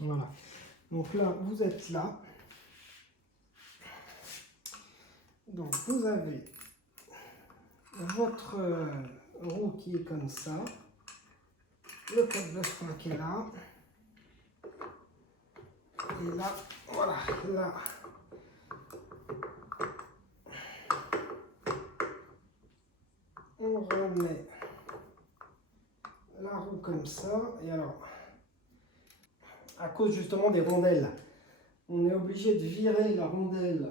Voilà. Donc là, vous êtes là. Donc vous avez votre roue qui est comme ça. Le câble de frein qui est là. Et là, voilà, là. On remet la roue comme ça. Et alors, à cause justement des rondelles, on est obligé de virer la rondelle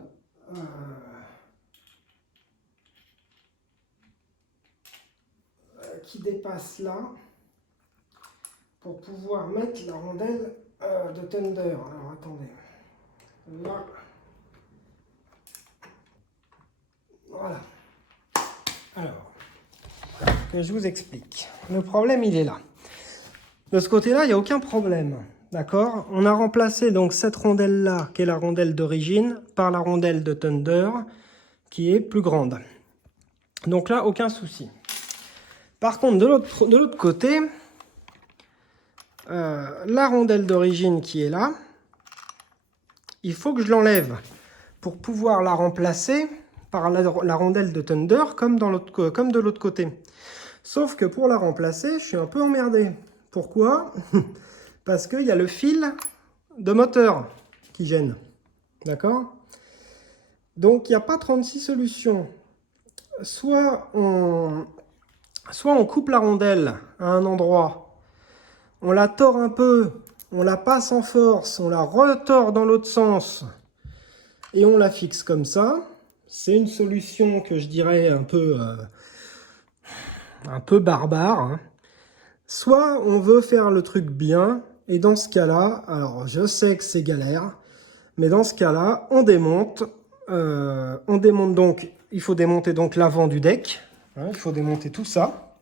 qui dépasse là pour pouvoir mettre la rondelle de Thunder. Alors attendez, là, voilà. Alors, que je vous explique. Le problème, il est là. De ce côté-là, il n'y a aucun problème. D'accord? On a remplacé donc cette rondelle-là, qui est la rondelle d'origine, par la rondelle de Thunder, qui est plus grande. Donc là, aucun souci. Par contre, de l'autre côté, la rondelle d'origine qui est là, il faut que je l'enlève pour pouvoir la remplacer par la rondelle de Thunder comme de l'autre côté. Sauf que pour la remplacer, je suis un peu emmerdé. Pourquoi? Parce qu'il y a le fil de moteur qui gêne. D'accord? Donc, il n'y a pas 36 solutions. Soit on coupe la rondelle à un endroit, on la tord un peu, on la passe en force, on la retord dans l'autre sens et on la fixe comme ça. C'est une solution que je dirais un peu barbare, hein. Soit on veut faire le truc bien, et dans ce cas-là, alors je sais que c'est galère, mais dans ce cas-là, on démonte donc, il faut démonter donc l'avant du deck, hein, il faut démonter tout ça,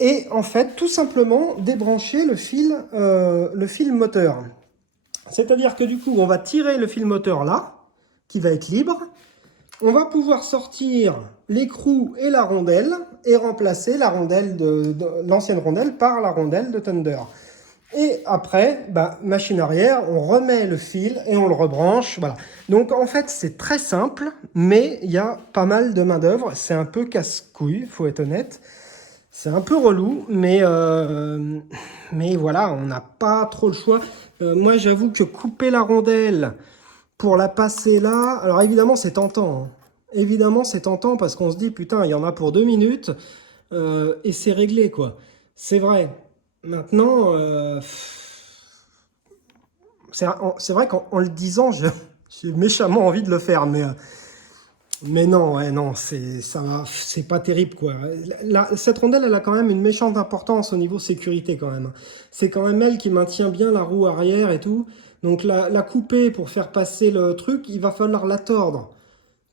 et en fait, tout simplement, débrancher le fil moteur. C'est-à-dire que du coup, on va tirer le fil moteur là, qui va être libre, on va pouvoir sortir l'écrou et la rondelle et remplacer la rondelle l'ancienne rondelle par la rondelle de Thunder. Et après, machine arrière, on remet le fil et on le rebranche. Voilà. Donc en fait, c'est très simple, mais il y a pas mal de main d'œuvre. C'est un peu casse-couille, il faut être honnête. C'est un peu relou, mais voilà, on n'a pas trop le choix. Moi, j'avoue que couper la rondelle pour la passer là, alors évidemment c'est tentant, hein. Évidemment c'est tentant parce qu'on se dit putain il y en a pour 2 minutes et c'est réglé quoi. C'est vrai. Maintenant, c'est vrai qu'en le disant j'ai méchamment envie de le faire, mais non, ouais, non, c'est pas terrible quoi. Cette rondelle elle a quand même une méchante importance au niveau sécurité quand même. C'est quand même elle qui maintient bien la roue arrière et tout. Donc la couper pour faire passer le truc, il va falloir la tordre.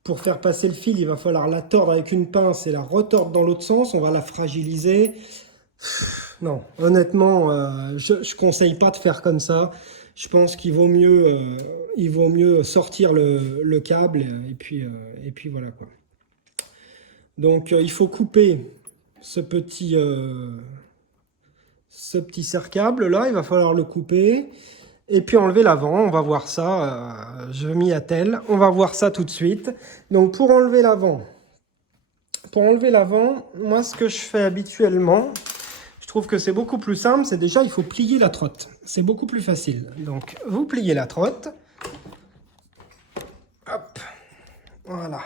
Pour faire passer le fil, il va falloir la tordre avec une pince et la retordre dans l'autre sens. On va la fragiliser. Non, honnêtement, je ne conseille pas de faire comme ça. Je pense qu'il vaut mieux sortir le câble et puis voilà quoi. Donc il faut couper ce petit serre-câble là, il va falloir le couper. Et puis enlever l'avant, on va voir ça, je m'y attelle, on va voir ça tout de suite. Donc pour enlever l'avant, moi ce que je fais habituellement, je trouve que c'est beaucoup plus simple, c'est déjà il faut plier la trotte. C'est beaucoup plus facile. Donc vous pliez la trotte. Hop, voilà.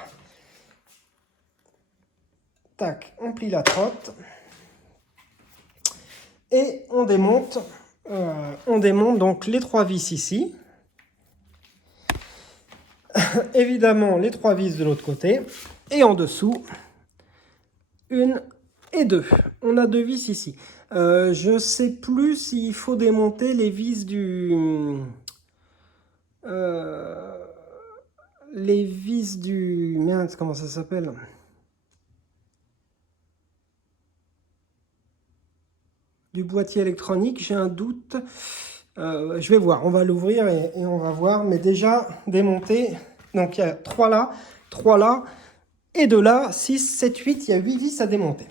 Tac, on plie la trotte. Et on démonte donc les 3 vis ici. Évidemment, les 3 vis de l'autre côté. Et en dessous, 1 et 2. On a 2 vis ici. Je ne sais plus s'il faut démonter les vis Merde, comment ça s'appelle ? Du boîtier électronique, j'ai un doute. Je vais voir, on va l'ouvrir et on va voir. Mais déjà, démonter. Donc il y a 3 là, et 2 là, 6, 7, 8, il y a 8 vis à démonter.